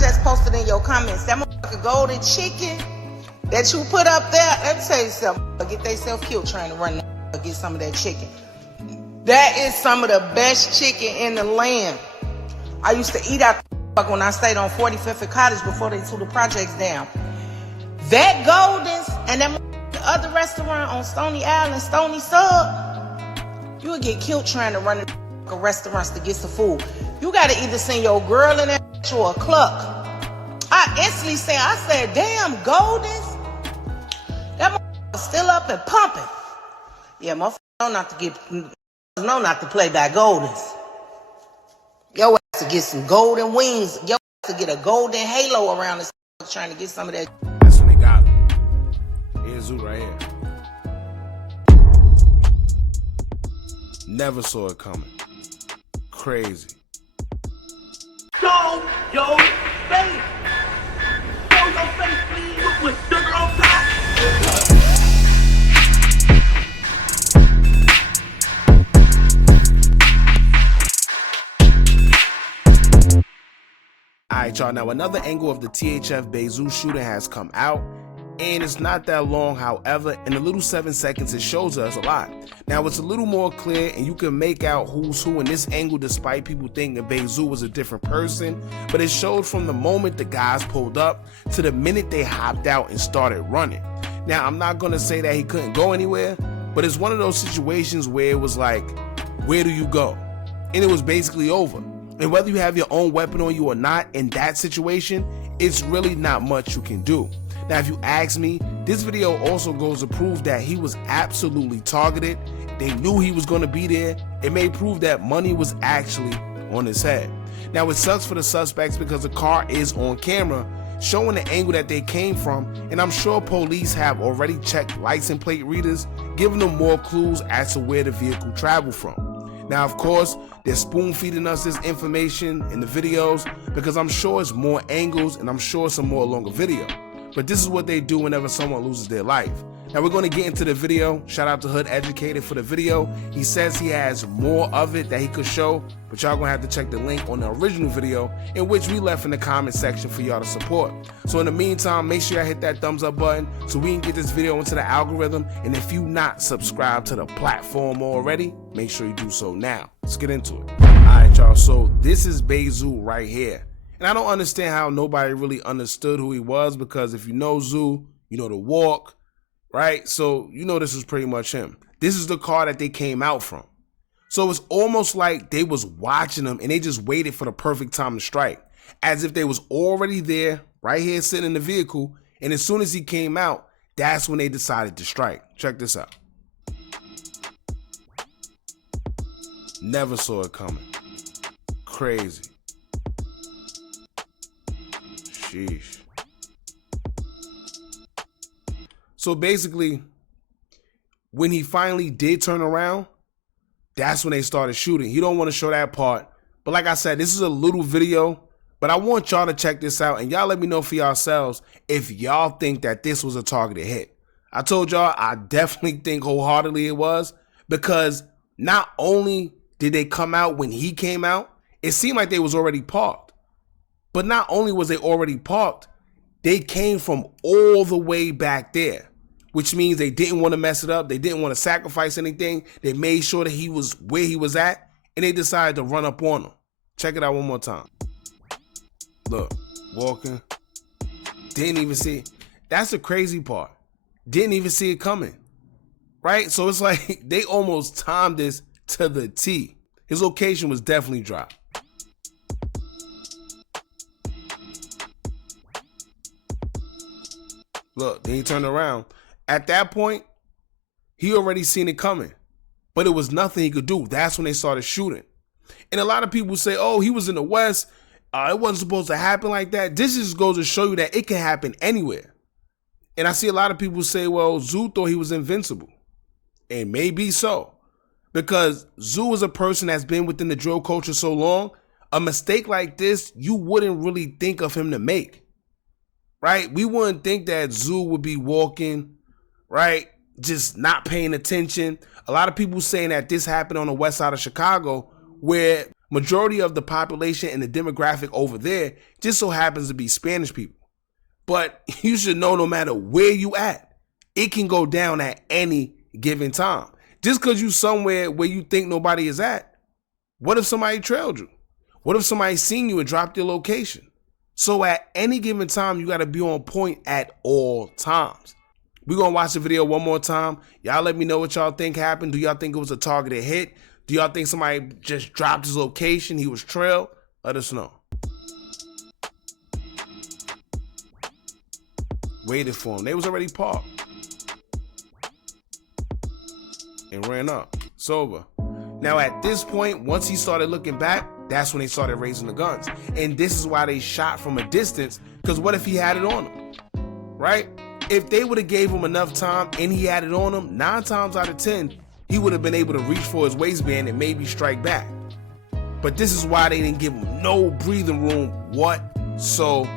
just posted in your comments, that motherfucking golden chicken that you put up there, let me tell you something, get themselves killed trying to run get some of that chicken. That is some of the best chicken in the land. I used to eat out when I stayed on 45th and Cottage before they took the projects down. That Golden's and that other restaurant on Stony Island, Stony Sub, you would get killed trying to run the restaurants to get some food. You got to either send your girl in there or a cluck. I instantly said, damn, Golden's, that motherfucker's still up and pumping. Yeah, motherfucker know not to play by Golden's. Yo ass to get some golden wings. Yo ass to get a golden halo around this trying to get some of that. That's when they got him. Here's Zoo right here. Never saw it coming. Crazy. Show your face. Show your face, please, with sugar on top. Alright, y'all, now another angle of the THF Bayzoo shooting has come out, and it's not that long. However, in the little 7 seconds it shows us a lot. Now it's a little more clear and you can make out who's who in this angle despite people thinking Bayzoo was a different person, but it showed from the moment the guys pulled up to the minute they hopped out and started running. Now I'm not going to say that he couldn't go anywhere, but it's one of those situations where it was like, where do you go? And it was basically over. And whether you have your own weapon on you or not, in that situation, it's really not much you can do. Now, if you ask me, this video also goes to prove that he was absolutely targeted. They knew he was going to be there. It may prove that money was actually on his head. Now, it sucks for the suspects because the car is on camera, showing the angle that they came from, and I'm sure police have already checked license plate readers, giving them more clues as to where the vehicle traveled from. Now, of course, they're spoon feeding us this information in the videos because I'm sure it's more angles and I'm sure it's a more longer video. But this is what they do whenever someone loses their life. Now we're going to get into the video. Shout out to Hood Educated for the video. He says he has more of it that he could show, but y'all gonna have to check the link on the original video in which we left in the comment section for y'all to support. So in the meantime, make sure y'all hit that thumbs up button so we can get this video into the algorithm. And if you not subscribed to the platform already, make sure you do so now. Let's get into it. All right, y'all. So this is Bayzoo right here. And I don't understand how nobody really understood who he was, because if you know Zoo, you know the walk, right? So you know this is pretty much him. This is the car that they came out from. So it's almost like they was watching him and they just waited for the perfect time to strike, as if they was already there right here sitting in the vehicle, and as soon as he came out, that's when they decided to strike. Check this out. Never saw it coming. Crazy. Sheesh. So basically, when he finally did turn around, that's when they started shooting. He don't want to show that part. But like I said, this is a little video, but I want y'all to check this out and y'all let me know for yourselves if y'all think that this was a targeted hit. I told y'all I definitely think wholeheartedly it was, because not only did they come out when he came out, it seemed like they was already parked. But not only was they already parked, they came from all the way back there, which means they didn't want to mess it up. They didn't want to sacrifice anything. They made sure that he was where he was at, and they decided to run up on him. Check it out one more time. Look, walking. Didn't even see it. That's the crazy part. Didn't even see it coming, right? So it's like they almost timed this to the T. His location was definitely dropped. Look, then he turned around. At that point, he already seen it coming, but it was nothing he could do. That's when they started shooting. And a lot of people say, oh, he was in the West. It wasn't supposed to happen like that. This just goes to show you that it can happen anywhere. And I see a lot of people say, well, Zoo thought he was invincible. And maybe so, because Zoo is a person that's been within the drill culture so long. A mistake like this, you wouldn't really think of him to make. Right? We wouldn't think that Zoo would be walking, right, just not paying attention. A lot of people saying that this happened on the west side of Chicago, where Majority of the population and the demographic over there just so happens to be Spanish people. But you should know, no matter where you at, it can go down at any given time. Just because you somewhere where you think nobody is at, what if somebody trailed you? What if somebody seen you and dropped your location? So at any given time, you got to be on point at all times. We're going to watch the video one more time. Y'all let me know what y'all think happened. Do y'all think it was a targeted hit? Do y'all think somebody just dropped his location? He was trailed? Let us know. Waited for him. They was already parked. And ran up. It's over. Now at this point, once he started looking back, that's when they started raising the guns. And this is why they shot from a distance, because what if he had it on him, right? If they would have gave him enough time and he had it on him, 9 times out of 10, he would have been able to reach for his waistband and maybe strike back. But this is why they didn't give him no breathing room whatsoever.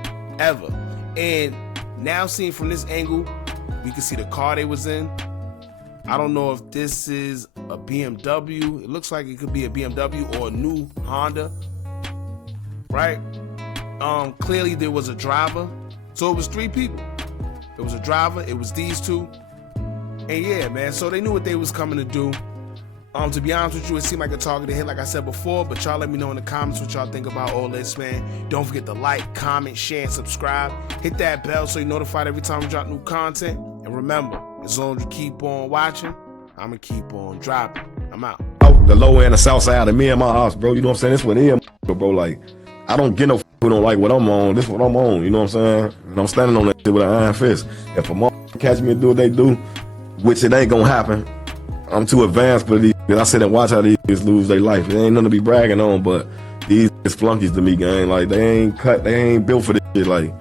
And now seeing from this angle, we can see the car they was in. I don't know if this is a BMW. It looks like it could be a BMW or a new Honda, right? Clearly there was a driver. So it was 3 people. It was a driver, it was these 2. And yeah, man, so they knew what they was coming to do. To be honest with you, it seemed like a targeted hit, like I said before, but y'all let me know in the comments what y'all think about all this, man. Don't forget to like, comment, share, and subscribe. Hit that bell so you're notified every time we drop new content. And remember, as long as you keep on watching, I'm going to keep on dropping. I'm out. The low end, the south side of me and my house, bro. You know what I'm saying? This what it is, bro. Like, I don't get no who don't like what I'm on. This what I'm on. You know what I'm saying? And I'm standing on that shit with an iron fist. If a motherfucker catch me and do what they do, which it ain't gonna happen, I'm too advanced for these. I sit and watch how these lose their life. It ain't nothing to be bragging on, but these flunkies to me, gang. Like, they ain't built for this shit. Like,